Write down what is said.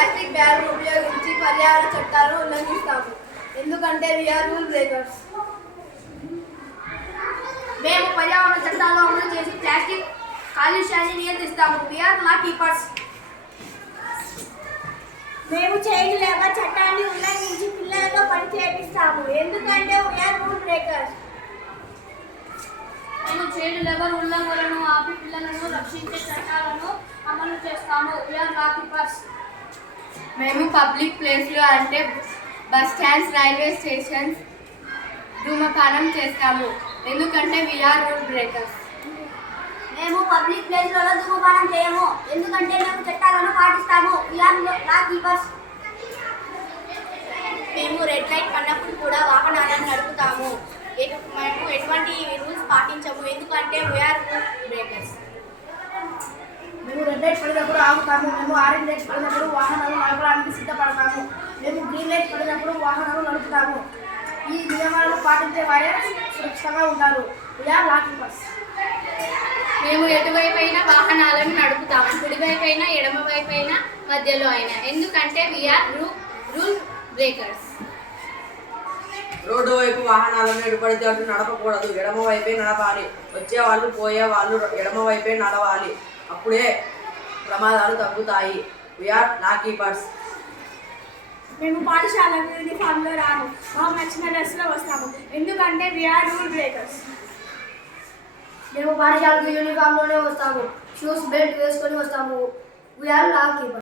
Plastic బ్యాగ్ను ఉపయోగించి పర్యావరణ చట్టాలను ఉల్లంఘిస్తాము, ఎందుకంటే వీఆర్ రూల్ బ్రేకర్స్. మేము పర్యావరణ చట్టాలను అమలు చేసి ప్లాస్టిక్ కాలుష్యాన్ని నియంత్రిస్తాము, వీఆర్ లా కీపర్స్. మేము చైల్డ్ లేబర్ చట్టాన్ని ఉల్లంఘించి పిల్లలతో పని చేపిస్తాము, ఎందుకంటే వీఆర్ రూల్ బ్రేకర్స్. మేము చైల్డ్ లేబర్ ఉల్లంఘనలను ఆపి పిల్లలను రక్షించే చట్టాలను అమలు చేస్తాము, వీఆర్ లా కీపర్స్. మేము పబ్లిక్ ప్లేస్లు అంటే బస్ స్టాండ్స్, రైల్వే స్టేషన్స్ ధూమపానం చేస్తాము, ఎందుకంటే వీఆర్ రూల్ బ్రేకర్స్. మేము పబ్లిక్ ప్లేస్లలో ధూమపానం చేయము, ఎందుకంటే మేము చట్టాలను పాటిస్తాము, వీఆర్ లా కీపర్స్. మేము రెడ్ లైట్ పడినప్పుడు కూడా వాహనాలను నడుపుతాము, మేము ఎటువంటి రూల్స్ పాటించము, ఎందుకంటే వీఆర్ రూల్ బ్రేకర్స్. మేము రెడ్ లైట్ పడినప్పుడు ఆగుతాము, మేము ఆరెంజ్ లైట్ పడినప్పుడు వాహనాలు నడపడానికి సిద్ధపడతాము, మేము గ్రీన్ లైట్ పడినప్పుడు వాహనాలు నడుపుతాము. ఈ నియమాలను పాటించే వారే సురక్షితంగా ఉంటారు, వీఆర్ లా కీపర్స్. మేము ఎటువైపైనా వాహనాలను నడుపుతాము, కుడివైపైనా ఎడమవైపైనా మధ్యలో అయినా, ఎందుకంటే వీఆర్ రూల్ బ్రేకర్స్. రోడ్డు వైపు వాహనాలను ఎటుపడితే అటు నడపకూడదు, ఎడమ వైపే నడపాలి. వచ్చే వాళ్ళు పోయే వాళ్ళు ఎడమ వైపే నడవాలి, అప్పుడే ప్రమాదాలు తగ్గుతాయి, వీఆర్ లా కీపర్స్. మేము పాఠశాలకు యూనిఫామ్లో రాము, మాకు నచ్చిన డ్రెస్లో వస్తాము, ఎందుకంటే వీఆర్ రూల్ బ్రేకర్స్. మేము పాఠశాలకు యూనిఫామ్లోనే వస్తాము, షూస్ బెల్ట్ వేసుకొని వస్తాము, వీఆర్ లా కీపర్స్.